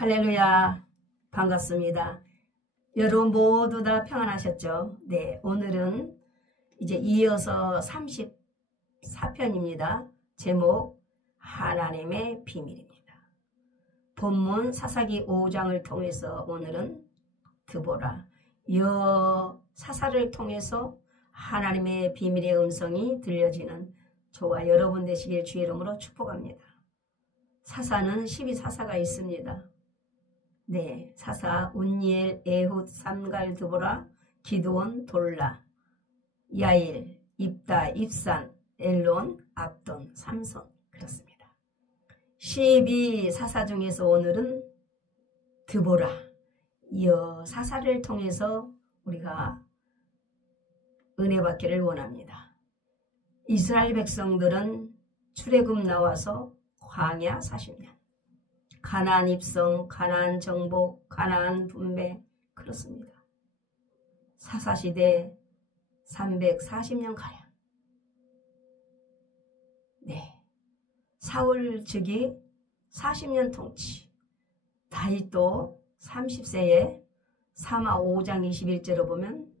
할렐루야, 반갑습니다. 여러분 모두 다 평안하셨죠? 네, 오늘은 이제 이어서 34편입니다. 제목 하나님의 비밀입니다. 본문 사사기 5장을 통해서 오늘은 드보라, 사사를 통해서 하나님의 비밀의 음성이 들려지는 저와 여러분 되시길 주의 이름으로 축복합니다. 사사는 12사사가 있습니다. 네, 사사, 운니엘, 에훗, 삼갈, 드보라, 기드온, 돌라, 야일, 입다, 입산, 엘론, 압돈, 삼손, 그렇습니다. 12사사 중에서 오늘은 드보라, 사사를 통해서 우리가 은혜 받기를 원합니다. 이스라엘 백성들은 출애굽 나와서 광야 40년, 가나안 입성, 가나안 정복, 가나안 분배, 그렇습니다. 사사시대 340년가량. 네, 사울 즉위 40년 통치, 다윗도 30세에 사마 5장 21절을 보면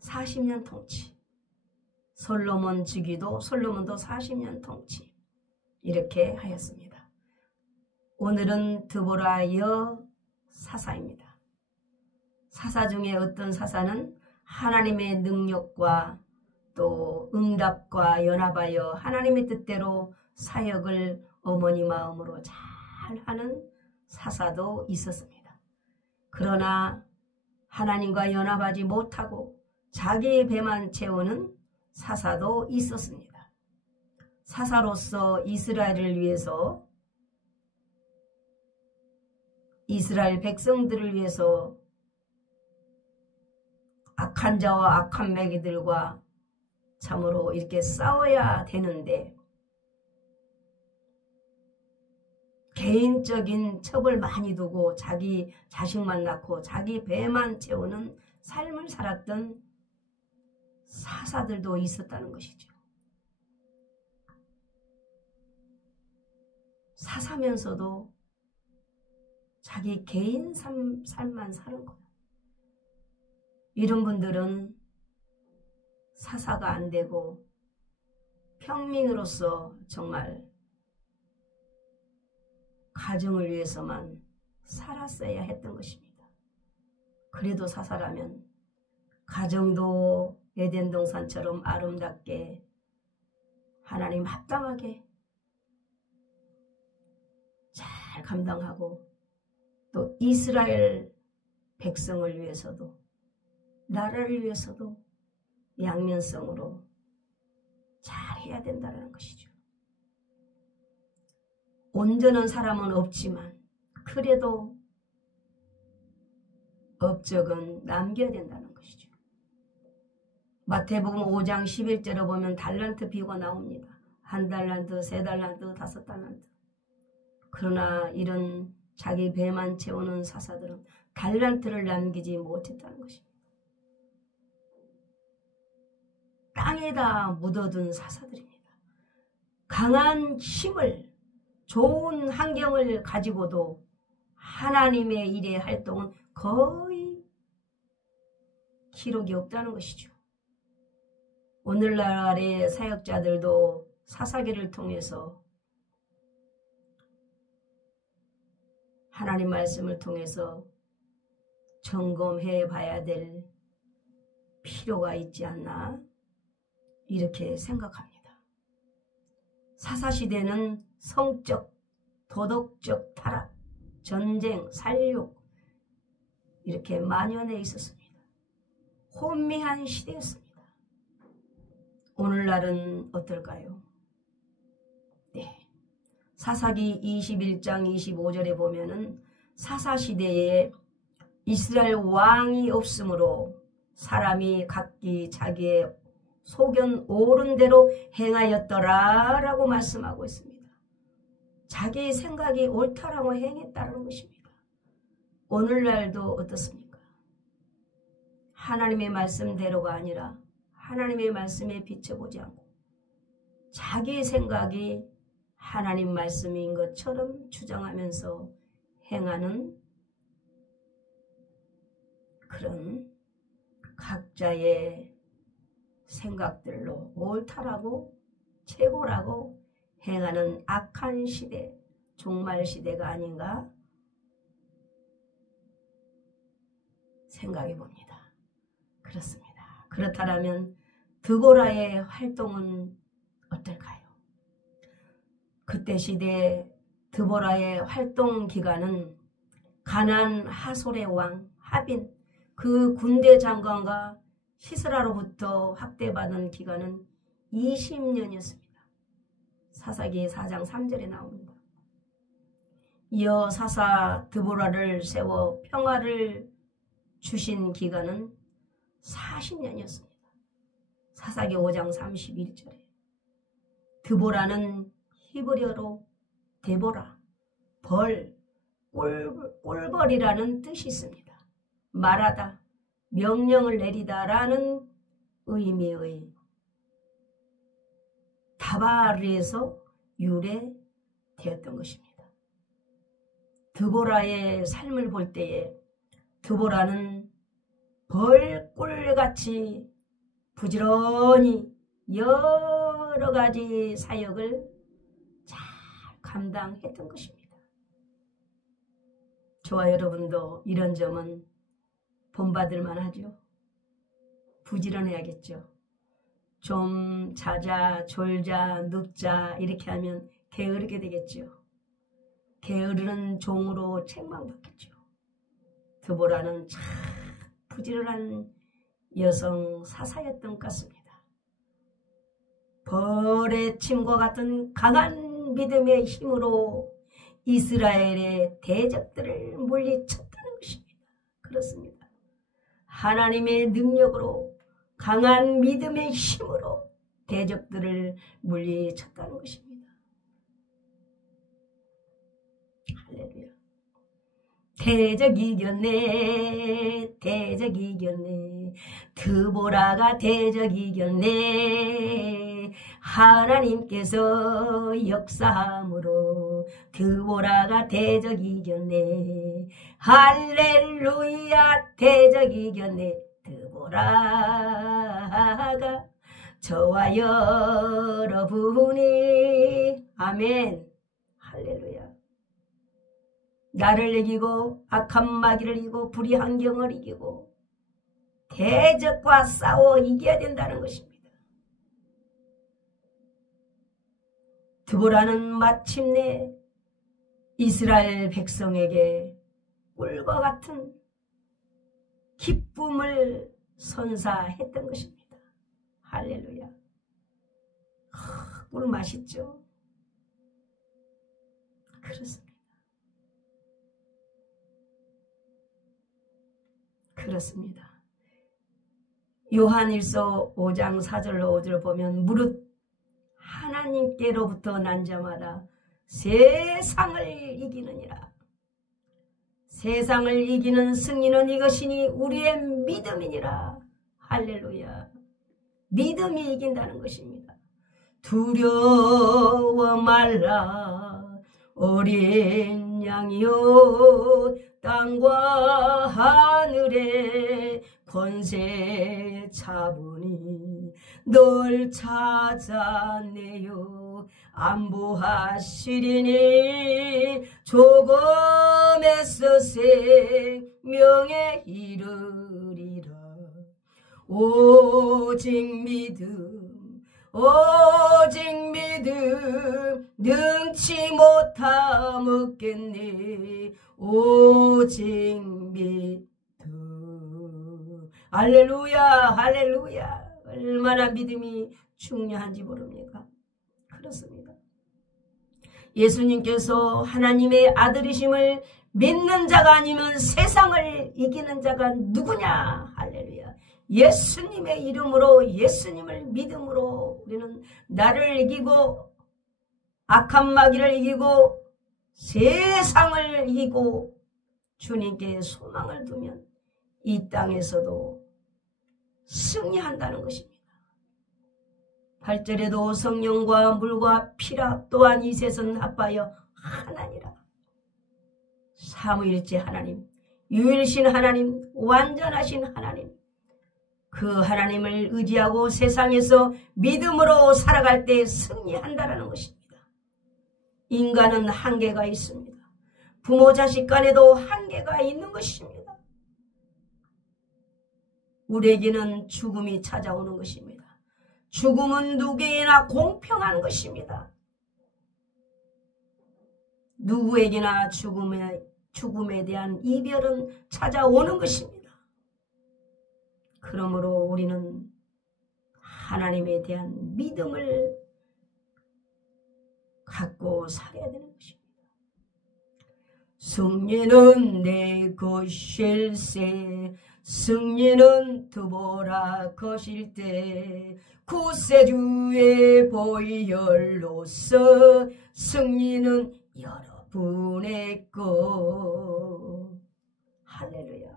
40년 통치, 솔로몬 즉위도 솔로몬도 40년 통치, 이렇게 하였습니다. 오늘은 드보라 사사입니다. 사사 중에 어떤 사사는 하나님의 능력과 또 응답과 연합하여 하나님의 뜻대로 사역을 어머니 마음으로 잘하는 사사도 있었습니다. 그러나 하나님과 연합하지 못하고 자기의 배만 채우는 사사도 있었습니다. 사사로서 이스라엘을 위해서, 이스라엘 백성들을 위해서 악한 자와 악한 매기들과 참으로 이렇게 싸워야 되는데 개인적인 첩을 많이 두고 자기 자식만 낳고 자기 배만 채우는 삶을 살았던 사사들도 있었다는 것이죠. 사사면서도 자기 개인 삶만 사는 거예요. 이런 분들은 사사가 안 되고 평민으로서 정말 가정을 위해서만 살았어야 했던 것입니다. 그래도 사사라면 가정도 에덴 동산처럼 아름답게 하나님 합당하게 잘 감당하고 또 이스라엘 백성을 위해서도 나라를 위해서도 양면성으로 잘 해야 된다는 것이죠. 온전한 사람은 없지만 그래도 업적은 남겨야 된다는 것이죠. 마태복음 5장 11절에 보면 달란트 비유가 나옵니다. 1달란트, 3달란트, 5달란트. 그러나 이런 자기 배만 채우는 사사들은 달란트를 남기지 못했다는 것입니다. 땅에다 묻어둔 사사들입니다. 강한 힘을, 좋은 환경을 가지고도 하나님의 일의 활동은 거의 기록이 없다는 것이죠. 오늘날의 사역자들도 사사기를 통해서 하나님 말씀을 통해서 점검해 봐야 될 필요가 있지 않나 이렇게 생각합니다. 사사시대는 성적, 도덕적 타락, 전쟁, 살육 이렇게 만연해 있었습니다. 혼미한 시대였습니다. 오늘날은 어떨까요? 네. 사사기 21장 25절에 보면은 사사시대에 이스라엘 왕이 없으므로 사람이 각기 자기의 소견 옳은 대로 행하였더라 라고 말씀하고 있습니다. 자기 생각이 옳다라고 행했다는 것입니다. 오늘날도 어떻습니까? 하나님의 말씀대로가 아니라 하나님의 말씀에 비춰보지 않고 자기 생각이 하나님 말씀인 것처럼 주장하면서 행하는 그런 각자의 생각들로 옳다라고 최고라고 행하는 악한 시대, 종말 시대가 아닌가 생각해 봅니다. 그렇습니다. 그렇다면 드보라의 활동은 어떨까요? 그때 시대 드보라의 활동 기간은 가나안 하솔의 왕 하빈 그 군대 장관과 시스라로부터 학대받은 기간은 20년이었습니다. 사사기 4장 3절에 나옵니다. 이어 사사 드보라를 세워 평화를 주신 기간은 40년이었습니다. 사사기 5장 31절에 드보라는 히브리어로 데보라, 벌, 꿀벌이라는 뜻이 있습니다. 말하다, 명령을 내리다 라는 의미의 다바르에서 유래되었던 것입니다. 드보라의 삶을 볼 때에 드보라는 벌꿀같이 부지런히 여러 가지 사역을 잘 감당했던 것입니다. 저와 여러분도 이런 점은 본받을 만하죠. 부지런해야겠죠. 좀 자자, 졸자, 눕자 이렇게 하면 게으르게 되겠죠. 게으르는 종으로 책망받겠죠. 드보라는 참 부지런한 여성 사사였던 것 같습니다. 벌의 침과 같은 강한 믿음의 힘으로 이스라엘의 대적들을 물리쳤다는 것입니다. 그렇습니다. 하나님의 능력으로 강한 믿음의 힘으로 대적들을 물리쳤다는 것입니다. 할렐루야. 대적이 이겼네, 대적이 이겼네, 드보라가 대적이 이겼네. 하나님께서 역사함으로 드보라가 대적이 이겼네. 할렐루야. 대적이 이겼네. 드보라가 저와 여러분이 아멘. 할렐루야. 나를 이기고 악한 마귀를 이기고 불의한 경을 이기고 대적과 싸워 이겨야 된다는 것입니다. 드보라는 마침내 이스라엘 백성에게 꿀과 같은 기쁨을 선사했던 것입니다. 할렐루야. 꿀 맛있죠? 그렇습니다. 그렇습니다. 요한일서 5장 4절로 5절을 보면 무릇 하나님께로부터 난 자마다 세상을 이기느니라. 세상을 이기는 승리는 이것이니 우리의 믿음이니라. 할렐루야. 믿음이 이긴다는 것입니다. 두려워 말라 어린 양이여 땅과 하늘의 권세 잡으니 널 찾아내요 안보하시리니 조금에서 생명에 이르리라. 오직 믿음 능치 못하먹겠네. 오직 믿음. 할렐루야. 할렐루야. 얼마나 믿음이 중요한지 모릅니까? 그렇습니다. 예수님께서 하나님의 아들이심을 믿는 자가 아니면 세상을 이기는 자가 누구냐? 할렐루야. 예수님의 이름으로 예수님을 믿음으로 우리는 나를 이기고 악한 마귀를 이기고 세상을 이기고 주님께 소망을 두면 이 땅에서도 승리한다는 것입니다. 8절에도 성령과 물과 피라 또한 이 셋은 합하여 하나니라. 삼위일체 하나님, 유일신 하나님, 완전하신 하나님, 그 하나님을 의지하고 세상에서 믿음으로 살아갈 때 승리한다라는 것입니다. 인간은 한계가 있습니다. 부모 자식 간에도 한계가 있는 것입니다. 우리에게는 죽음이 찾아오는 것입니다. 죽음은 누구에게나 공평한 것입니다. 누구에게나 죽음에 대한 이별은 찾아오는 것입니다. 그러므로 우리는 하나님에 대한 믿음을 갖고 살아야 되는 것입니다. 승리는 내 것일세, 승리는 드보라 것일 때, 구세주의 보혈로서 승리는 여러분의 것. 할렐루야.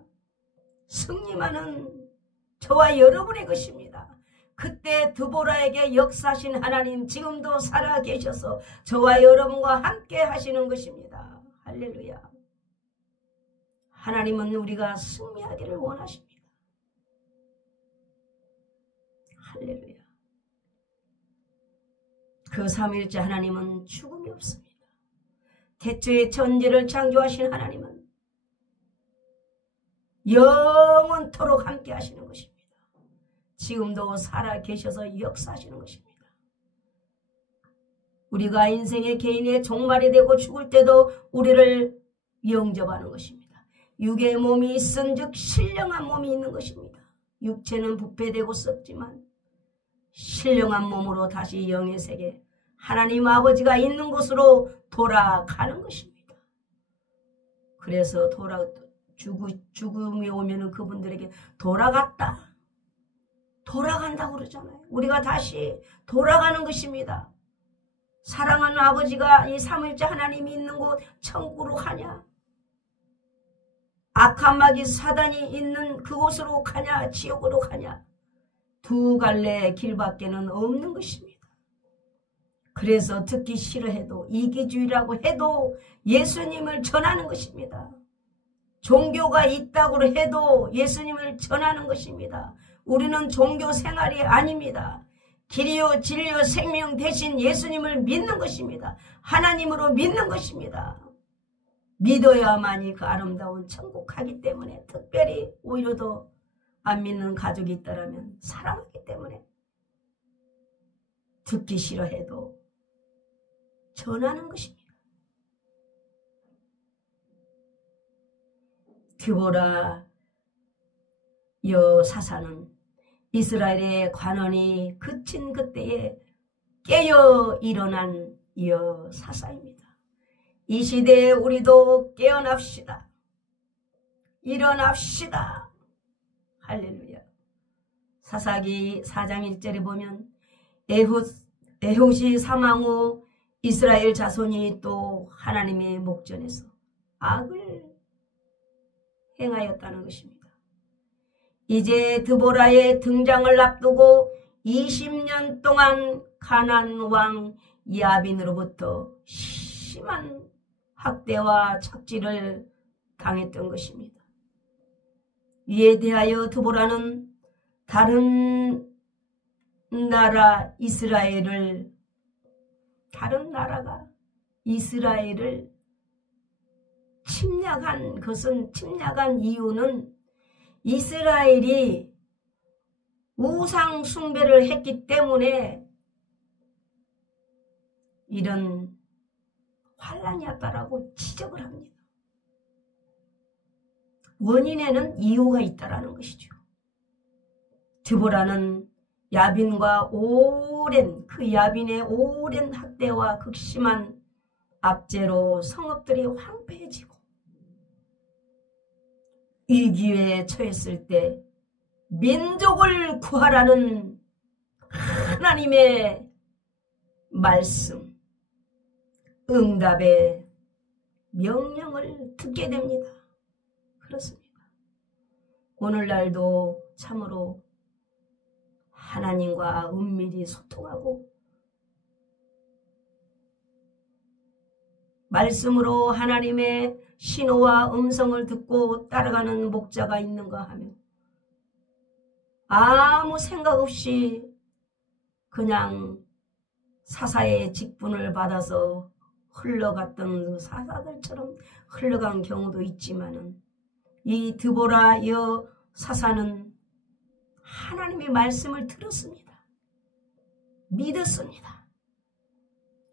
승리만은 저와 여러분의 것입니다. 그때 드보라에게 역사하신 하나님 지금도 살아계셔서 저와 여러분과 함께 하시는 것입니다. 할렐루야. 하나님은 우리가 승리하기를 원하십니다. 할렐루야. 그 삼위일체 하나님은 죽음이 없습니다. 태초에 천지를 창조하신 하나님은 영원토록 함께 하시는 것입니다. 지금도 살아계셔서 역사하시는 것입니다. 우리가 인생의 개인의 종말이 되고 죽을 때도 우리를 영접하는 것입니다. 육의 몸이 있은즉 신령한 몸이 있는 것입니다. 육체는 부패되고 썩지만 신령한 몸으로 다시 영의 세계 하나님 아버지가 있는 곳으로 돌아가는 것입니다. 그래서 죽음이 오면은 그분들에게 돌아간다고 그러잖아요. 우리가 다시 돌아가는 것입니다. 사랑하는 아버지가 이 삼위일체 하나님이 있는 곳 천국으로 가냐? 악한 마귀 사단이 있는 그곳으로 가냐? 지옥으로 가냐? 두 갈래 길밖에는 없는 것입니다. 그래서 듣기 싫어해도 이기주의라고 해도 예수님을 전하는 것입니다. 종교가 있다고 해도 예수님을 전하는 것입니다. 우리는 종교 생활이 아닙니다. 길이요 진리요 생명 대신 예수님을 믿는 것입니다. 하나님으로 믿는 것입니다. 믿어야만이 그 아름다운 천국 가기 때문에 특별히 오히려 더 안 믿는 가족이 있다면 사랑하기 때문에 듣기 싫어해도 전하는 것입니다. 드보라 여사사는 이스라엘의 관원이 그친 그때에 깨어 일어난 여사사입니다. 이 시대에 우리도 깨어납시다. 일어납시다. 할렐루야. 사사기 4장 1절에 보면 에훗이 사망 후 이스라엘 자손이 또 하나님의 목전에서 악을 행하였다는 것입니다. 이제 드보라의 등장을 앞두고 20년 동안 가나안 왕 야빈으로부터 심한 학대와 착취를 당했던 것입니다. 이에 대하여 드보라는 다른 나라가 이스라엘을 침략한 이유는 이스라엘이 우상 숭배를 했기 때문에 이런 환란이 왔다라고 지적을 합니다. 원인에는 이유가 있다라는 것이죠. 드보라는 야빈과 야빈의 오랜 학대와 극심한 압제로 성읍들이 황폐해지고 위기에 처했을 때 민족을 구하라는 하나님의 말씀, 응답의 명령을 듣게 됩니다. 그렇습니다. 오늘날도 참으로 하나님과 은밀히 소통하고 말씀으로 하나님의 신호와 음성을 듣고 따라가는 목자가 있는가 하면 아무 생각 없이 그냥 사사의 직분을 받아서 흘러갔던 사사들처럼 흘러간 경우도 있지만은 이 드보라 여 사사는 하나님의 말씀을 들었습니다. 믿었습니다.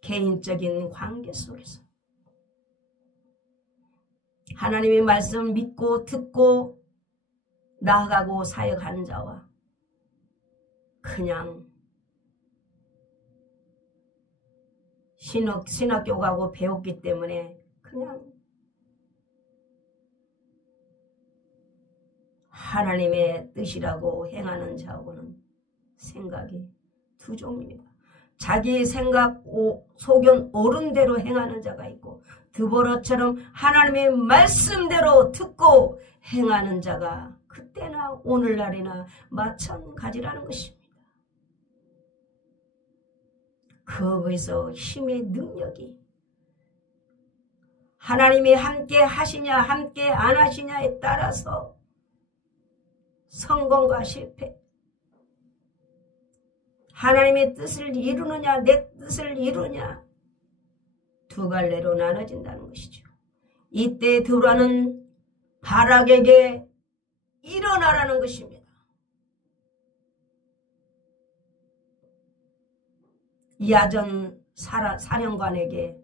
개인적인 관계 속에서 하나님의 말씀을 믿고 듣고 나아가고 사역하는 자와 그냥 신학교 가고 배웠기 때문에 그냥 하나님의 뜻이라고 행하는 자하고는 생각이 두 종류입니다. 자기 생각 소견 옳은 대로 행하는 자가 있고 드보라처럼 하나님의 말씀대로 듣고 행하는 자가 그때나 오늘날이나 마찬가지라는 것입니다. 거기서 힘의 능력이 하나님이 함께 하시냐 함께 안 하시냐에 따라서 성공과 실패, 하나님의 뜻을 이루느냐 내 뜻을 이루느냐 두 갈래로 나눠진다는 것이죠. 이때 드보라는 바락에게 일어나라는 것입니다. 야전 사령관에게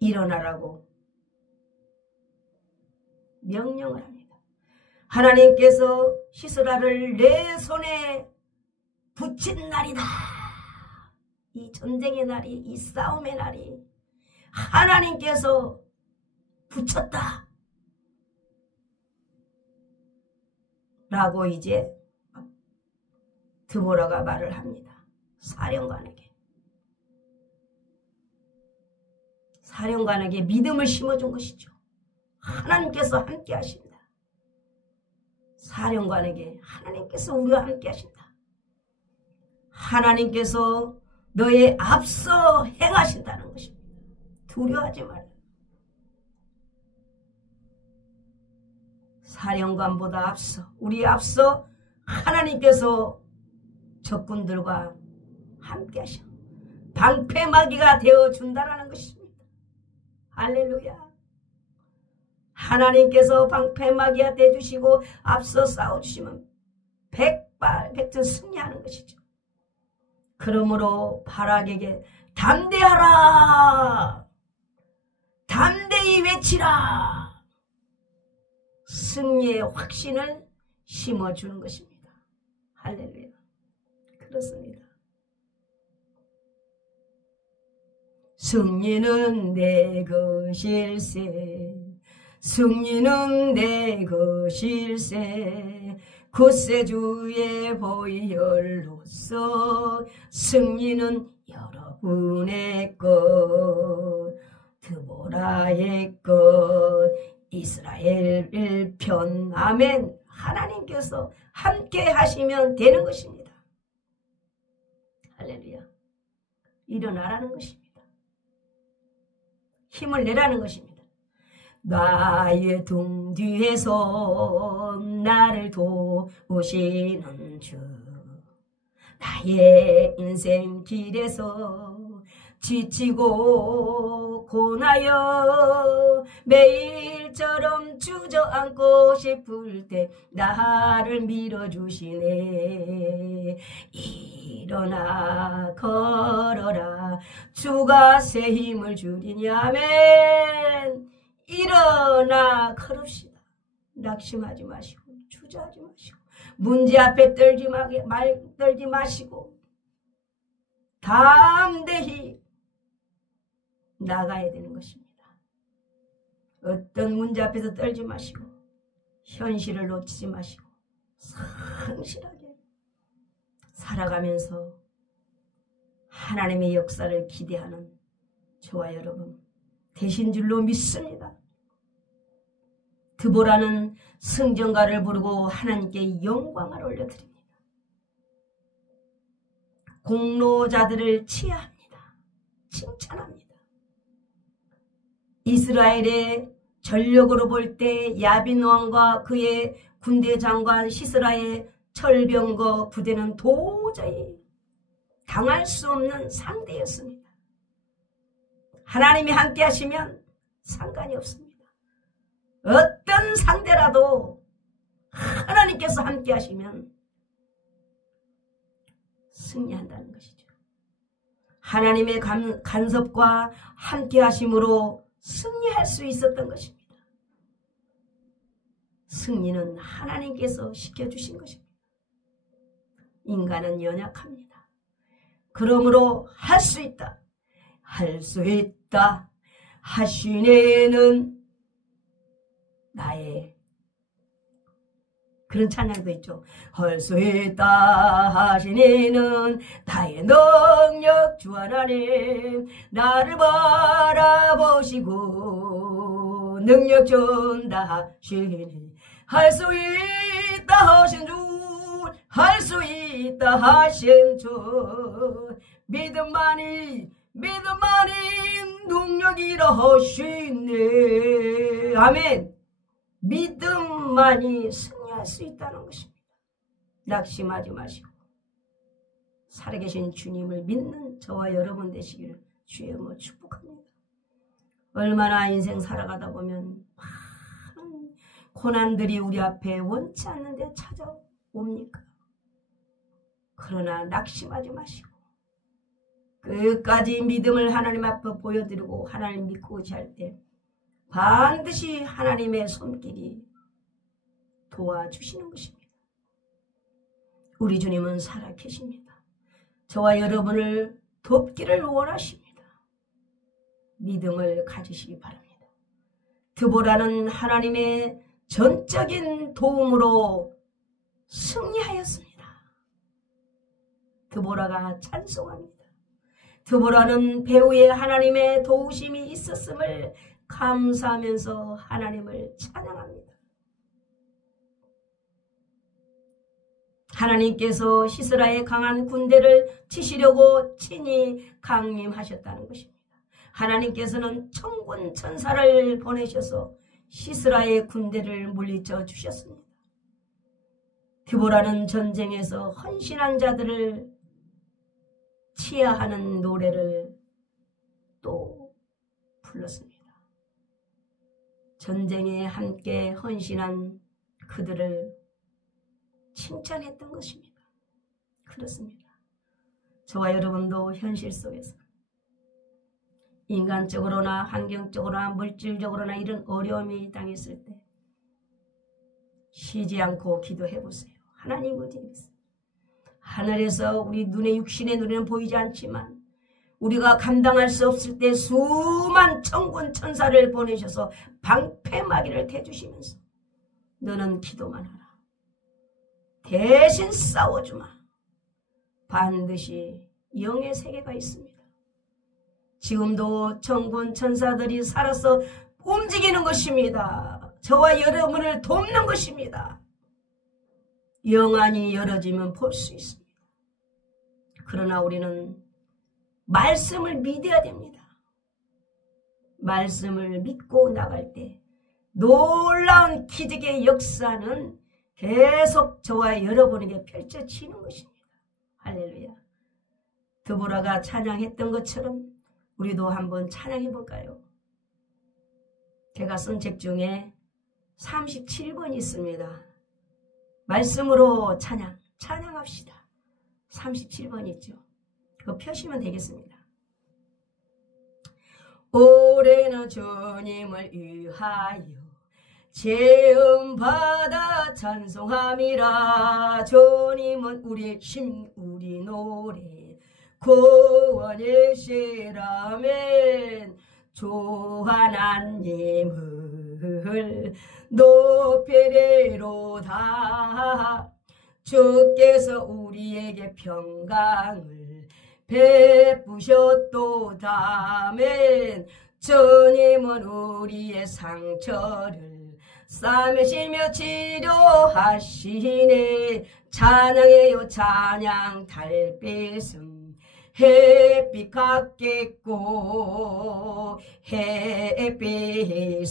일어나라고 명령을 합니다. 하나님께서 시스라를 내 손에 붙인 날이다. 이 전쟁의 날이, 이 싸움의 날이 하나님께서 붙였다. 라고 이제 드보라가 말을 합니다. 사령관에게 믿음을 심어준 것이죠. 하나님께서 함께 하신다. 사령관에게 하나님께서 우리와 함께 하신다. 하나님께서 너의 앞서 행하신다는 것입니다. 두려워하지 말라. 사령관보다 앞서 우리 앞서 하나님께서 적군들과 함께 하셔 방패막이가 되어준다라는 것입니다. 할렐루야. 하나님께서 방패막이가 되어주시고 앞서 싸워주시면 백발백중 승리하는 것이죠. 그러므로 바락에게 담대하라, 담대히 외치라, 승리의 확신을 심어주는 것입니다. 할렐루야. 그렇습니다. 승리는 내 것일세, 승리는 내 것일세, 구세주의 보혈로서 승리는 여러분의 것, 드보라의 것, 이스라엘 편. 아멘. 하나님께서 함께 하시면 되는 것입니다. 할렐루야. 일어나라는 것입니다. 힘을 내라는 것입니다. 나의 등 뒤에서 나를 도우시는 주, 나의 인생 길에서 지치고 고나여 매일처럼 주저앉고 싶을 때 나를 밀어주시네. 일어나 걸어라, 주가 새 힘을 주리니. 아멘. 일어나 걸읍시다. 낙심하지 마시고 주저하지 마시고 문제 앞에 떨지 마시고 담대히 나가야 되는 것입니다. 어떤 문제 앞에서 떨지 마시고 현실을 놓치지 마시고 성실하게 살아가면서 하나님의 역사를 기대하는 저와 여러분 되신 줄로 믿습니다. 드보라는 승전가를 부르고 하나님께 영광을 올려드립니다. 공로자들을 치하합니다. 칭찬합니다. 이스라엘의 전력으로 볼 때 야빈 왕과 그의 군대 장관 시스라의 철병거 부대는 도저히 당할 수 없는 상대였습니다. 하나님이 함께 하시면 상관이 없습니다. 어떤 상대라도 하나님께서 함께 하시면 승리한다는 것이죠. 하나님의 간섭과 함께 하심으로 승리할 수 있었던 것입니다. 승리는 하나님께서 시켜주신 것입니다. 인간은 연약합니다. 그러므로 할 수 있다. 할 수 있다. 하시네는 나의 그런 찬양도 있죠. 할 수 있다 하시네는 나의 능력 주 하나님 나를 바라보시고 능력 준다 하시니 할 수 있다 하신 주 할 수 있다 하신 주 믿음만이 능력이라 하시네. 아멘. 믿음만이 승리할 수 있다는 것입니다. 낙심하지 마시고 살아계신 주님을 믿는 저와 여러분 되시기를 주의 이름으로 축복합니다. 얼마나 인생 살아가다 보면 많은 고난들이 우리 앞에 원치 않는데 찾아옵니까? 그러나 낙심하지 마시고 끝까지 믿음을 하나님 앞에 보여드리고 하나님 믿고 잘 때 반드시 하나님의 손길이 도와주시는 것입니다. 우리 주님은 살아계십니다. 저와 여러분을 돕기를 원하십니다. 믿음을 가지시기 바랍니다. 드보라는 하나님의 전적인 도움으로 승리하였습니다. 드보라가 찬송합니다. 드보라는 배후에 하나님의 도우심이 있었음을 감사하면서 하나님을 찬양합니다. 하나님께서 시스라의 강한 군대를 치시려고 친히 강림하셨다는 것입니다. 하나님께서는 천군 천사를 보내셔서 시스라의 군대를 물리쳐 주셨습니다. 드보라는 전쟁에서 헌신한 자들을 치하하는 노래를 또 불렀습니다. 전쟁에 함께 헌신한 그들을 칭찬했던 것입니다. 그렇습니다. 저와 여러분도 현실 속에서 인간적으로나 환경적으로나 물질적으로나 이런 어려움이 당했을 때 쉬지 않고 기도해 보세요. 하나님 의지했습니다. 하늘에서 우리 눈에 육신의 눈에는 보이지 않지만 우리가 감당할 수 없을 때 수만 천군 천사를 보내셔서 방패막이를 대주시면서 너는 기도만 하라. 대신 싸워주마. 반드시 영의 세계가 있습니다. 지금도 천군 천사들이 살아서 움직이는 것입니다. 저와 여러분을 돕는 것입니다. 영안이 열어지면 볼 수 있습니다. 그러나 우리는 말씀을 믿어야 됩니다. 말씀을 믿고 나갈 때 놀라운 기적의 역사는 계속 저와 여러분에게 펼쳐지는 것입니다. 할렐루야. 드보라가 찬양했던 것처럼 우리도 한번 찬양해 볼까요? 제가 쓴 책 중에 37번이 있습니다. 말씀으로 찬양합시다. 37번 있죠. 그거 펴시면 되겠습니다. 올해는 주님을 위하여 죄음받아 찬송함이라. 주님은 우리의 힘 우리 노래 구원이시라면 주 하나님을 높이리로다. 주께서 우리에게 평강을 베푸셨도다면 주님은 우리의 상처를 싸매시며 치료하시네. 찬양해요 찬양 달빛은 햇빛 같겠고 햇빛은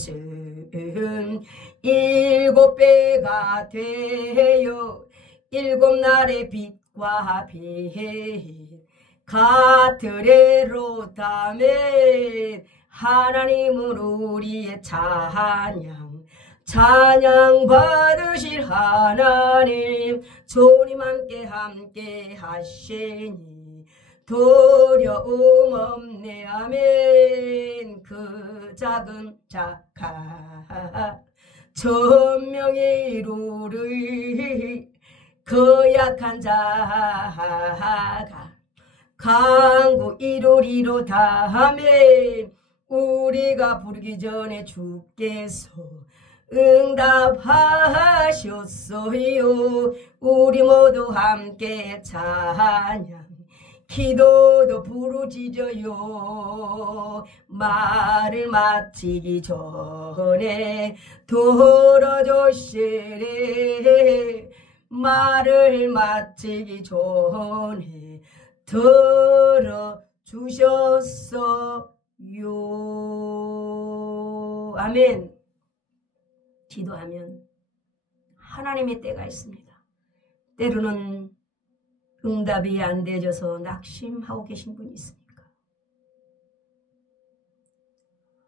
7배가 되어 7날의 빛과 빛 같으래로 다면 하나님은 우리의 찬양 받으실 하나님 주님 함께 하시니 두려움 없네 아멘. 그 작은 자가 천명의 이루리 그 약한 자가 강구 이루리로다 아멘. 우리가 부르기 전에 주께서 응답하셨어요. 우리 모두 함께 찬양 기도도 부르짖어요. 말을 마치기 전에 들어주시래. 말을 마치기 전에 들어주셨어요. 아멘. 기도하면 하나님의 때가 있습니다. 때로는 응답이 안 되어져서 낙심하고 계신 분이 있습니까?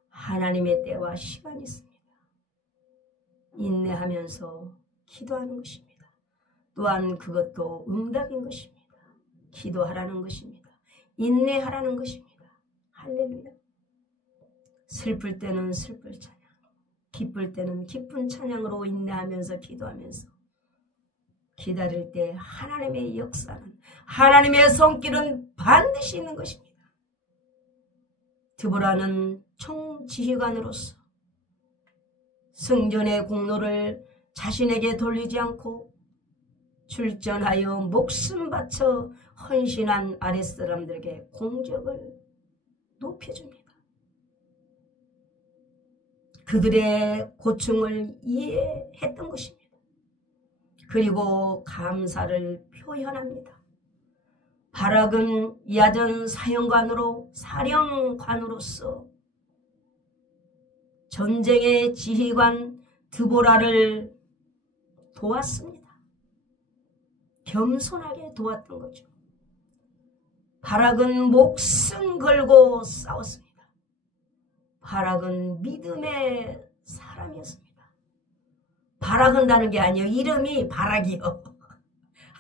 하나님의 때와 시간이 있습니다. 인내하면서 기도하는 것입니다. 또한 그것도 응답인 것입니다. 기도하라는 것입니다. 인내하라는 것입니다. 할렐루야. 슬플 때는 슬플 찬양, 기쁠 때는 기쁜 찬양으로 인내하면서 기도하면서 기다릴 때 하나님의 역사는, 하나님의 손길은 반드시 있는 것입니다. 드보라는 총지휘관으로서 승전의 공로를 자신에게 돌리지 않고 출전하여 목숨 바쳐 헌신한 아랫사람들에게 공적을 높여줍니다. 그들의 고충을 이해했던 것입니다. 그리고 감사를 표현합니다. 바락은 야전 사령관으로 사령관으로서 전쟁의 지휘관 드보라를 도왔습니다. 겸손하게 도왔던 거죠. 바락은 목숨 걸고 싸웠습니다. 바락은 믿음의 사람이었습니다. 바락은다는 게 아니에요. 이름이 바락이요.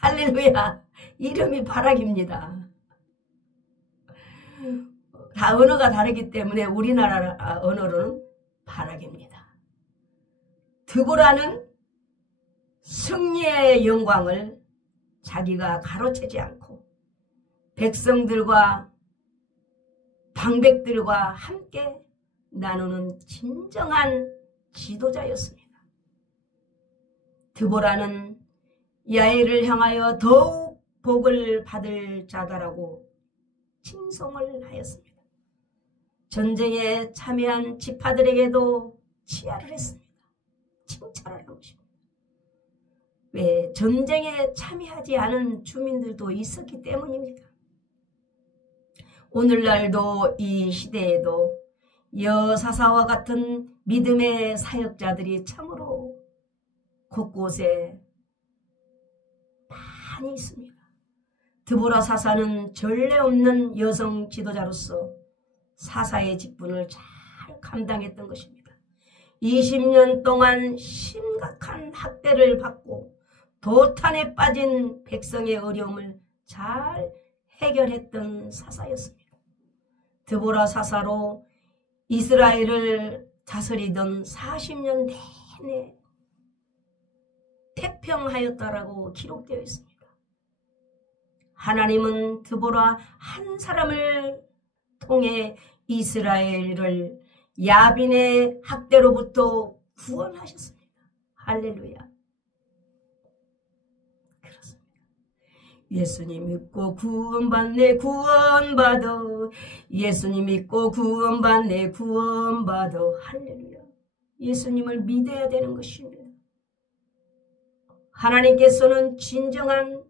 할렐루야. 이름이 바락입니다. 다 언어가 다르기 때문에 우리나라 언어로는 바락입니다. 드보라는 승리의 영광을 자기가 가로채지 않고 백성들과 방백들과 함께 나누는 진정한 지도자였습니다. 드보라는 야엘을 향하여 더욱 복을 받을 자다라고 칭송을 하였습니다. 전쟁에 참여한 지파들에게도 치하를 했습니다. 칭찬을 한 것입니다. 왜? 전쟁에 참여하지 않은 주민들도 있었기 때문입니다. 오늘날도 이 시대에도 여사사와 같은 믿음의 사역자들이 참으로 곳곳에 많이 있습니다. 드보라 사사는 전례 없는 여성 지도자로서 사사의 직분을 잘 감당했던 것입니다. 20년 동안 심각한 학대를 받고 도탄에 빠진 백성의 어려움을 잘 해결했던 사사였습니다. 드보라 사사로 이스라엘을 다스리던 40년 내내 태평하였다라고 기록되어 있습니다. 하나님은 드보라 한 사람을 통해 이스라엘을 야빈의 학대로부터 구원하셨습니다. 할렐루야. 그렇습니다. 예수님 믿고 구원받네 구원받아. 예수님 믿고 구원받네 구원받아. 할렐루야. 예수님을 믿어야 되는 것입니다. 하나님께서는 진정한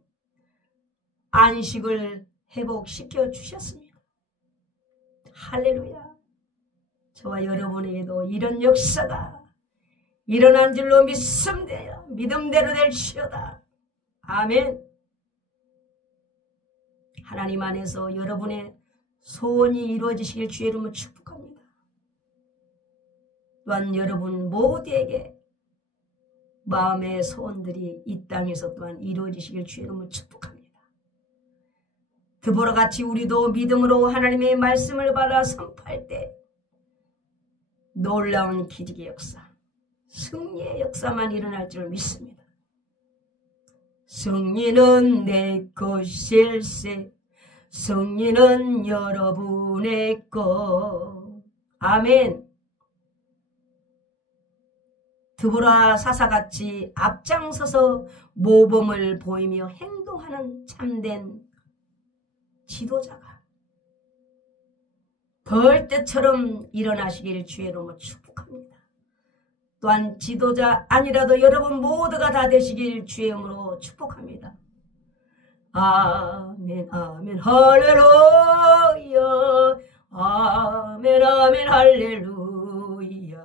안식을 회복시켜 주셨습니다. 할렐루야. 저와 여러분에게도 이런 역사가 일어난 줄로 믿음대로 될지어다. 아멘. 하나님 안에서 여러분의 소원이 이루어지시길 주의 이름으로 축복합니다. 또한 여러분 모두에게 마음의 소원들이 이 땅에서 또한 이루어지시길 주의 이름으로 축복합니다. 드보라 같이 우리도 믿음으로 하나님의 말씀을 받아 선포할 때 놀라운 기적의 역사, 승리의 역사만 일어날 줄 믿습니다. 승리는 내 것일세, 승리는 여러분의 것. 아멘. 드보라 사사같이 앞장서서 모범을 보이며 행동하는 참된 지도자가 벌떼처럼 일어나시길 주의 이름으로 축복합니다. 또한 지도자 아니라도 여러분 모두가 다 되시길 주의 이름으로 축복합니다. 아멘 아멘 할렐루야. 아멘 아멘 할렐루야.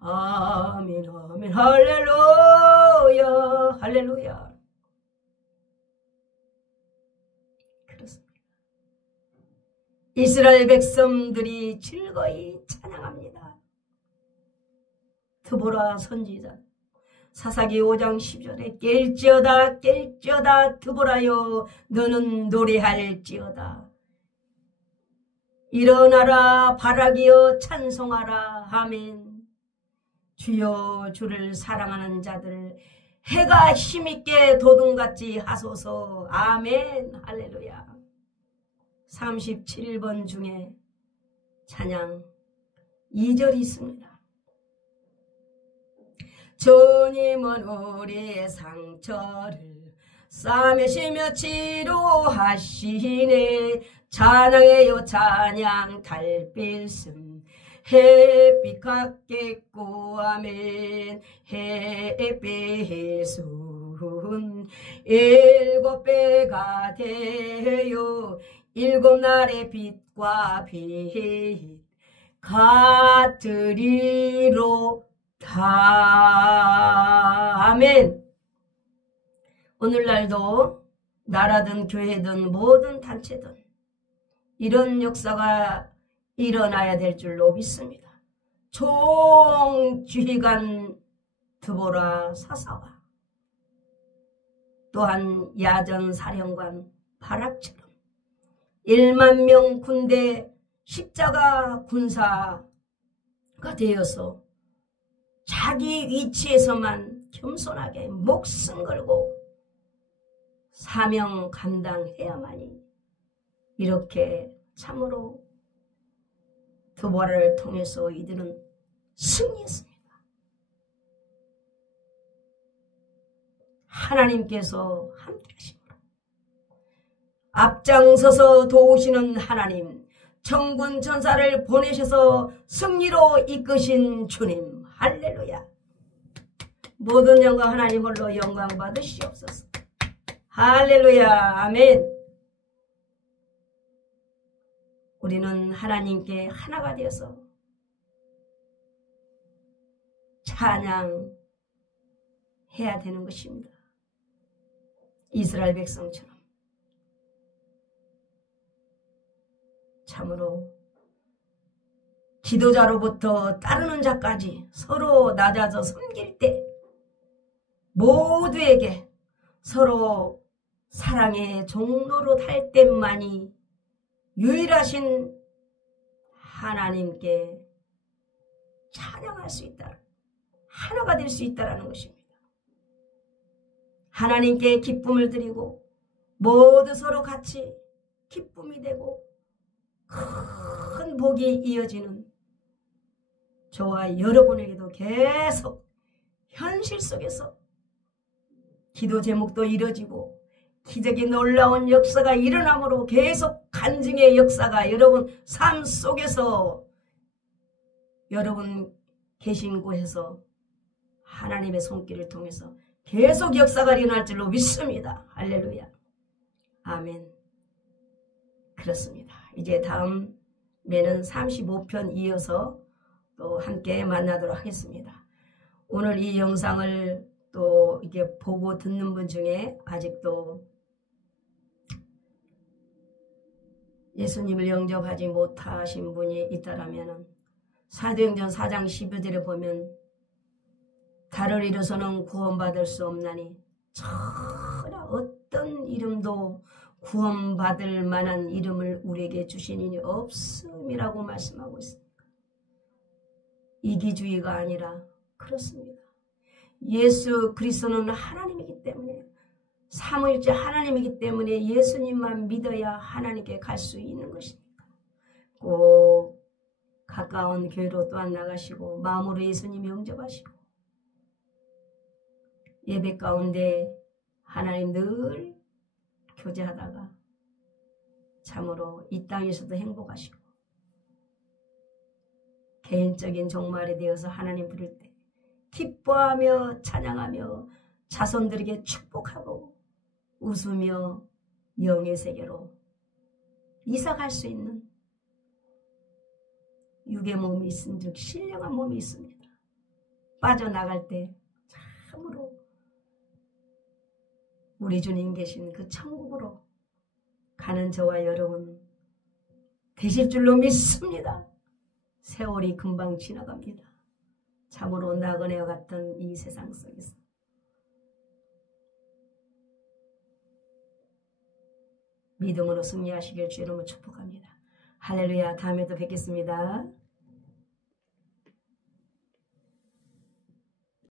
아멘 아멘 할렐루야. 할렐루야. 그렇습니다. 이스라엘 백성들이 즐거이 찬양합니다. 드보라 선지자 사사기 5장 10절에 깰지어다 깰지어다 드보라여 너는 노래할지어다. 일어나라 바라기여 찬송하라. 아멘. 주여 주를 사랑하는 자들 해가 힘있게 도둑같이 하소서. 아멘. 할렐루야. 37번 중에 찬양 2절이 있습니다. 주님은 우리의 상처를 싸매시며 치료하시네. 찬양해요 찬양 달빛은 햇빛 같겠고. 아멘. 햇빛은 7배가 되어 7날의 빛과 빛 같으리로 다. 아멘. 오늘날도 나라든 교회든 모든 단체든 이런 역사가 일어나야 될 줄로 믿습니다. 총지휘관 드보라 사사와 또한 야전 사령관 바락처럼 1만 명 군대 십자가 군사가 되어서 자기 위치에서만 겸손하게 목숨 걸고 사명 감당해야만이 이렇게 참으로 드보라를 통해서 이들은 승리했습니다. 하나님께서 함께 하심으로 앞장서서 도우시는 하나님, 천군 천사를 보내셔서 승리로 이끄신 주님, 할렐루야. 모든 영광 하나님 홀로 영광 받으시옵소서. 할렐루야. 아멘. 우리는 하나님께 하나가 되어서 찬양해야 되는 것입니다. 이스라엘 백성처럼 참으로 지도자로부터 따르는 자까지 서로 낮아져 섬길 때 모두에게 서로 사랑의 종로로 할 때만이 유일하신 하나님께 찬양할 수 있다. 하나가 될 수 있다는 것입니다. 하나님께 기쁨을 드리고 모두 서로 같이 기쁨이 되고 큰 복이 이어지는 저와 여러분에게도 계속 현실 속에서 기도 제목도 이뤄지고 기적이 놀라운 역사가 일어남으로 계속 간증의 역사가 여러분 삶 속에서 여러분 계신 곳에서 하나님의 손길을 통해서 계속 역사가 일어날 줄로 믿습니다. 할렐루야. 아멘. 그렇습니다. 이제 다음에는 35편 이어서 또 함께 만나도록 하겠습니다. 오늘 이 영상을 또 이렇게 보고 듣는 분 중에 아직도 예수님을 영접하지 못하신 분이 있다라면 사도행전 4장 12절에 보면 달을 이루서는 구원받을 수 없나니 전혀 어떤 이름도 구원받을 만한 이름을 우리에게 주시니 없음이라고 말씀하고 있습니다. 이기주의가 아니라 그렇습니다. 예수 그리스도는 하나님이기 때문에 삼위일체 하나님이기 때문에 예수님만 믿어야 하나님께 갈 수 있는 것입니다. 꼭 가까운 교회로 또한 나가시고 마음으로 예수님 영접하시고 예배 가운데 하나님 늘 교제하다가 참으로 이 땅에서도 행복하시고 개인적인 종말에 대해서 하나님 부를 때 기뻐하며 찬양하며 자손들에게 축복하고 웃으며 영의 세계로 이사갈 수 있는 육의 몸이 있은 즉 신령한 몸이 있습니다. 빠져나갈 때 참으로 우리 주님 계신 그 천국으로 가는 저와 여러분 되실 줄로 믿습니다. 세월이 금방 지나갑니다. 참으로 나그네와 같던 이 세상 속에서 믿음으로 승리하시길 주의 이름으로 축복합니다. 할렐루야. 다음에 또 뵙겠습니다.